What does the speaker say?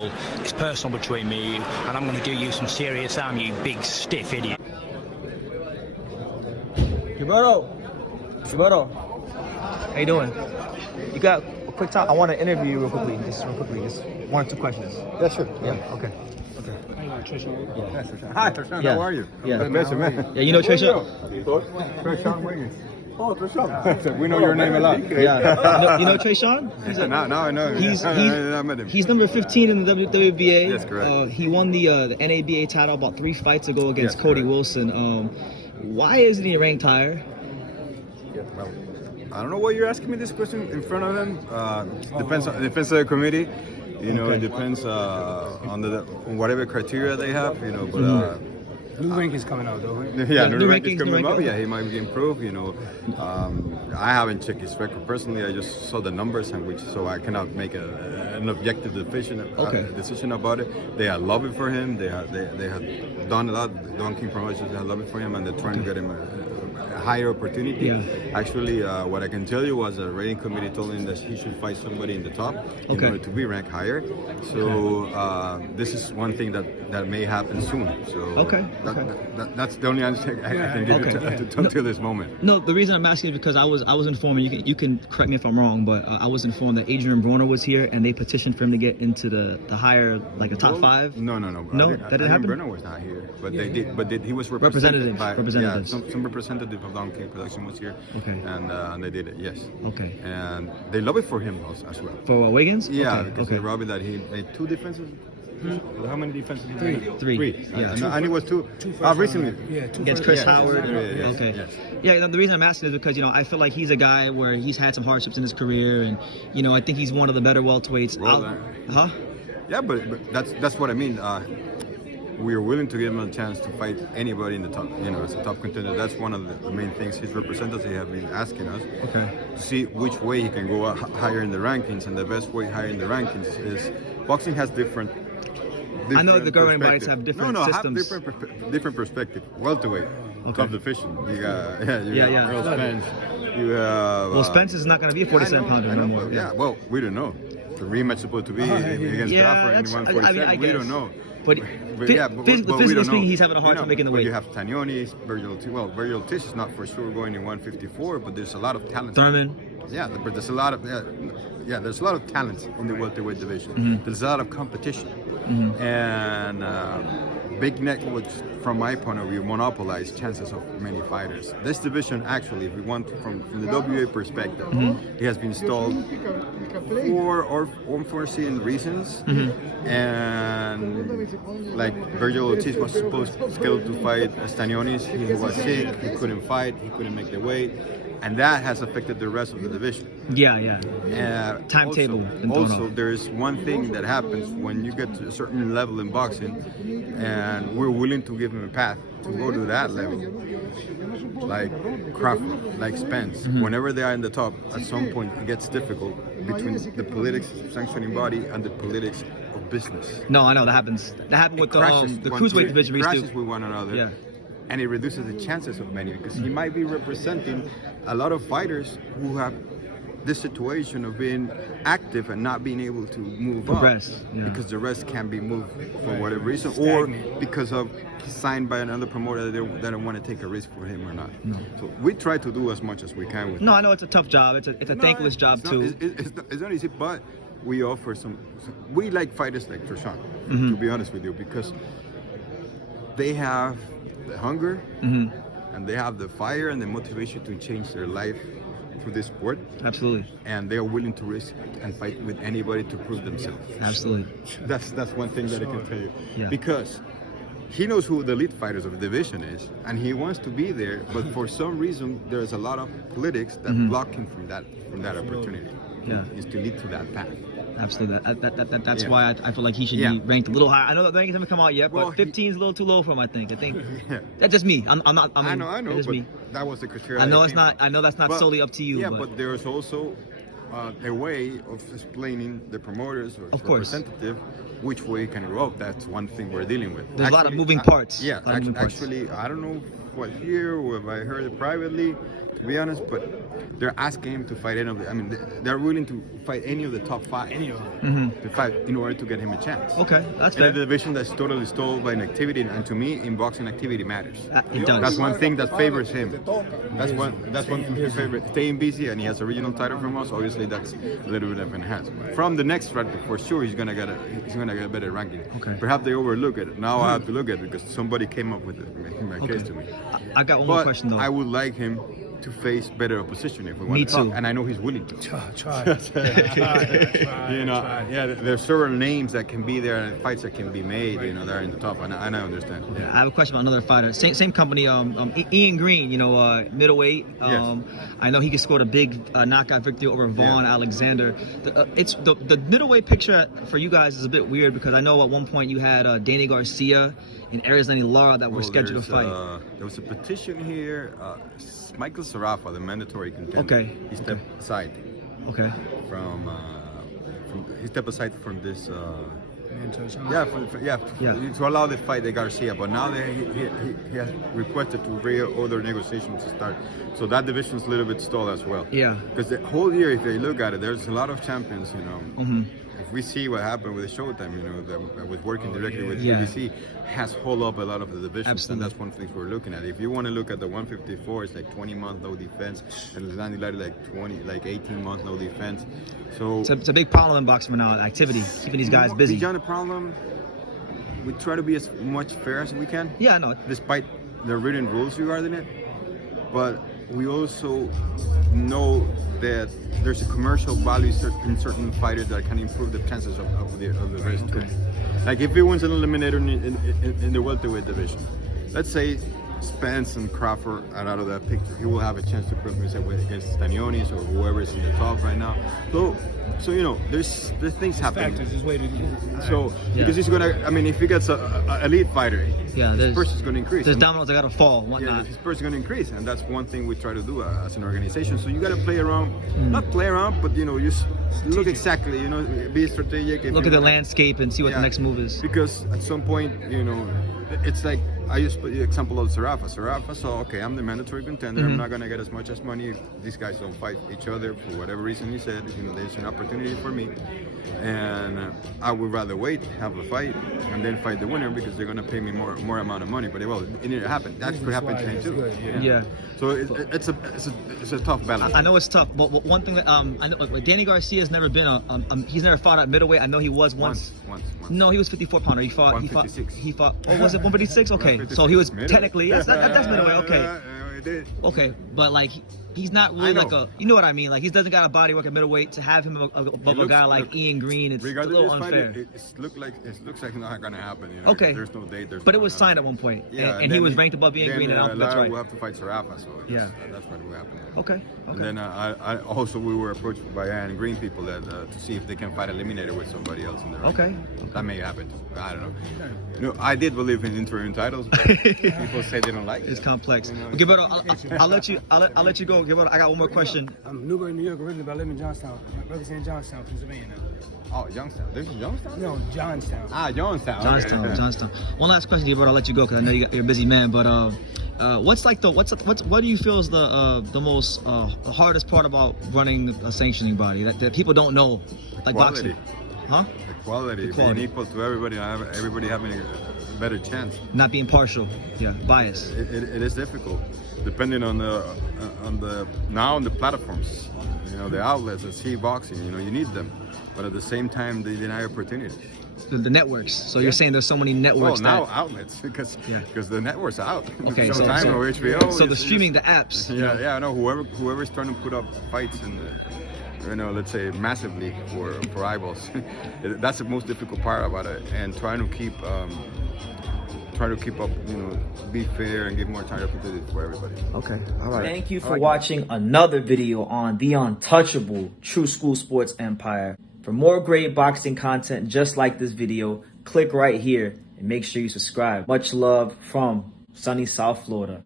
It's personal between me and you, and I'm going to do you some serious harm, you big stiff idiot. Gilberto, how you doing? You got a quick time? I want to interview you real quickly, just 1 or 2 questions. Yeah, sure. Yeah, okay. Hi, Tre'Sean. Yeah. How are you? Yeah. Good measure, man. Yeah, you know Tre'Sean? Tre'Sean Wiggins. Oh, Tre'Sean. We know your name a lot. Yeah. You know Tre'Sean? Now I know him. I met him. He's number 15 in the WBA. Yes, correct. He won the NABA title about 3 fights ago against Yes, Cody correct. Wilson. Why isn't he ranked higher? Well, I don't know why you're asking me this question in front of him. Depends on the committee. You know, it depends on whatever criteria they have. You know, but. New rankings coming out though, right? Yeah, new new rankings rankings coming up. rankings. Yeah, he might improve. You know, I haven't checked his record personally. I just saw the numbers, so I cannot make an objective decision about it. They have lobbied for him. They have done a lot. Don King Promotions, they have lobbied for him, and they're trying to get him a higher opportunity. Yeah. Actually, what I can tell you was the rating committee told him that he should fight somebody in the top in order to be ranked higher. So this is one thing that may happen soon. So that's the only answer I can give you to this moment. No, the reason I'm asking is because I was informed. You can correct me if I'm wrong, but I was informed that Adrian Broner was here and they petitioned for him to get into the higher, like the top 5. No. No, that didn't happen. Broner was not here, but they did. But he was represented by representatives. Yeah, some representative of Don King Production was here. Okay. And they did it. Yes. Okay. And they lobbied for him as well. For Wiggins? Yeah, because they lobbied that he made 2 defenses. How many defenses? 3. Yeah, and he was 2 recently. Yeah, 2 Against fights. Chris Howard. Yes, Okay. yes. Yeah, the reason I'm asking is because I feel like he's a guy where he's had some hardships in his career, and I think he's one of the better welterweights. Yeah, but that's what I mean. We are willing to give him a chance to fight anybody in the top, as a top contender. That's one of the main things his representatives have been asking us. Okay. To see which way he can go higher in the rankings, and the best way higher in the rankings is boxing has different I know the governing bodies have different systems. Have different perspective. Welterweight, tough division. You got Earl Spence. You have. Well, Spence is not going to be a 47-pounder anymore. Yeah. Well, we don't know. The rematch is supposed to be against Crawford in 147. We don't know. But physically speaking, he's having a hard time making the weight. You have Tanioni, Virgil Tish is not for sure going in 154, but there's a lot of talent. Thurman. Yeah, but there's a lot of there's a lot of talent in the welterweight division. Mm-hmm. There's a lot of competition, and big networks, from my point of view, monopolize chances of many fighters. This division, actually, if we want from the WBA perspective, it has been stalled for unforeseen reasons, and like Virgil Ortiz was scheduled to fight Stanionis. He was sick, he couldn't fight, he couldn't make the weight, and that has affected the rest of the division. Timetable. Also, there's one thing that happens when you get to a certain level in boxing, and we're willing to give him a path to go to that level, like Crawford, like Spence. Whenever they are in the top, at some point it gets difficult between the politics sanctioning body and the politics of business. No, I know that happens. That happened with the cruiserweight division. It crashes with one another. Yeah. And it reduces the chances of many, because he might be representing a lot of fighters who have this situation of being active and not being able to move progress, because the rest can be moved for whatever reason, or because of he's signed by another promoter that they don't want to take a risk for him or not. So we try to do as much as we can with I know it's a tough job. It's a thankless job too. It's not easy, but we offer we like fighters like Tre'Sean, to be honest with you, because they have the hunger and they have the fire and the motivation to change their life through this sport. Absolutely. And they are willing to risk and fight with anybody to prove themselves. Absolutely. That's one thing that I can tell you. Yeah. Because he knows who the elite fighters of the division is, and he wants to be there, but for some reason there's a lot of politics that block him from that opportunity. Is to lead to that path. Absolutely. That's why I feel like he should be ranked a little higher. I know that the rankings haven't come out yet, but 15 is a little too low for him. I think that's just me. I know. But me. That was the criteria. I know it's not. I know that's not solely up to you. Yeah, but there's also a way of explaining the promoters or representative which way can it go. That's one thing we're dealing with. There's a lot of moving parts. Actually, I don't know what here or if I heard it privately. to be honest, but they're asking him to fight any of the. I mean, they're willing to fight any of the top 5. Any of them. To fight in order to get him a chance. Okay, that's in fair. a division that's totally stalled by inactivity, and to me, in boxing, activity matters. It does. That's one thing that favors him. That's one thing he favors. Staying busy, and he has a regional title from us. Obviously, that's a little bit of enhanced. From the next fight, for sure, he's gonna get a better ranking. Okay. Perhaps they overlook it. Now I have to look at it because somebody came up with it, making my case to me. I got one more question though. I would like him to face better opposition if we want Me to talk, too. and I know he's willing to. Try. You know, yeah, there's several names that can be there and fights that can be made. You know, they're in the top, and I understand. Yeah. I have a question about another fighter. Same company, Ian Green. You know, middleweight. Yes. I know he scored a big knockout victory over Vaughn Alexander. The middleweight picture for you guys is a bit weird because I know at one point you had Danny Garcia and Arizona Lara that were scheduled to fight. There was a petition here. Michael Sarafa, the mandatory contender. Okay. He stepped aside. Okay. He stepped aside from this. Yeah. To allow the fight the Garcia, but now he has requested to bring other negotiations to start. So that division's a little bit stalled as well. Yeah. Because the whole year, if you look at it, there's a lot of champions. You know. Mm-hmm. If we see what happened with the Showtime, you know, that was working directly with BBC, has hold up a lot of the divisions. Absolutely. And that's one thing we're looking at. If you want to look at the 154, it's like 20-month no defense, and the 90 like 18-month no defense. So it's a big problem in boxing right now. Activity, keeping these guys busy. Beyond the problem, we try to be as much fair as we can. Yeah, I know. Despite the written rules regarding it, but we also know that there's a commercial value in certain fighters that can improve the chances of the race too. Like if he wins an eliminator in the welterweight division, let's say Spence and Crawford are out of that picture, he will have a chance to prove himself against Stanionis or whoever is in the top right now. So you know, there's things happening. So because he's gonna, I mean, if he gets a elite fighter, his purse is gonna increase. There's dominoes that gotta fall, whatnot. Yeah, his purse is gonna increase, and that's one thing we try to do as an organization. So you gotta play around, not play around, but you know, just look exactly, you know, be strategic. Look at the landscape and see what the next move is. Because at some point, you know, it's like I just put the example of Sarafa. Sarafa saw, okay, I'm the mandatory contender. I'm not gonna get as much as money if these guys don't fight each other for whatever reason. He said, you know, there's an opportunity for me, and I would rather wait, have a fight, and then fight the winner because they're gonna pay me more amount of money. But well, it didn't happen. That could happen to him too. Yeah. So it's a tough balance. I know it's tough, but one thing that I know, Danny Garcia's never been he's never fought at middleweight. I know he was once. No, he was 54 pounder. He fought. 156. He fought. Oh, was it 156? Okay, so he was technically that's middleweight. Okay. Okay, but like he's not really like a, you know what I mean? Like he doesn't got a body work at middleweight to have him above a guy like Ian Green. It's a little unfair. It looks like it's not gonna happen. You know? Okay. There's no date. But it was signed at one point, and he was ranked above Ian Green. And that's right. We'll have to fight Sarafa, so that's what will happen. Okay. And then I also we were approached by Ian Green people that to see if they can fight eliminator with somebody else in there. Okay. That may happen. I don't know. You know, I did believe in interim titles, but people say they don't like it. It's complex. You know, Gilberto, I'll let you go. Gilberto, I got one more question. I'm Newburgh, New York, originally, but I live in Johnstown. Representing Johnstown, Pennsylvania now. Oh, Youngstown. There's Youngstown? No, Johnstown. Johnstown. Johnstown. One last question, Gilberto. I'll let you go because I know you're a busy man. But what do you feel is the most hardest part about running a sanctioning body that people don't know, like Quality. boxing? Huh? The quality. Being equal to everybody, and everybody having a better chance. Not being partial. Yeah, bias. It is difficult, depending on the platforms. You know, the outlets that see boxing. You know, you need them, but at the same time, they deny opportunities. The networks. So you're saying there's so many networks. Well, now outlets because the networks are out. Okay, Showtime or HBO. So the streaming, the apps. Yeah. I know whoever's trying to put up fights in you know, let's say massively for eyeballs. That's the most difficult part about it, and trying to keep up, you know, be fair and give more time opportunity for everybody. Okay, all right. Thank you for watching another video on the untouchable True School Sports Empire. For more great boxing content just like this video, click right here and make sure you subscribe. Much love from sunny South Florida.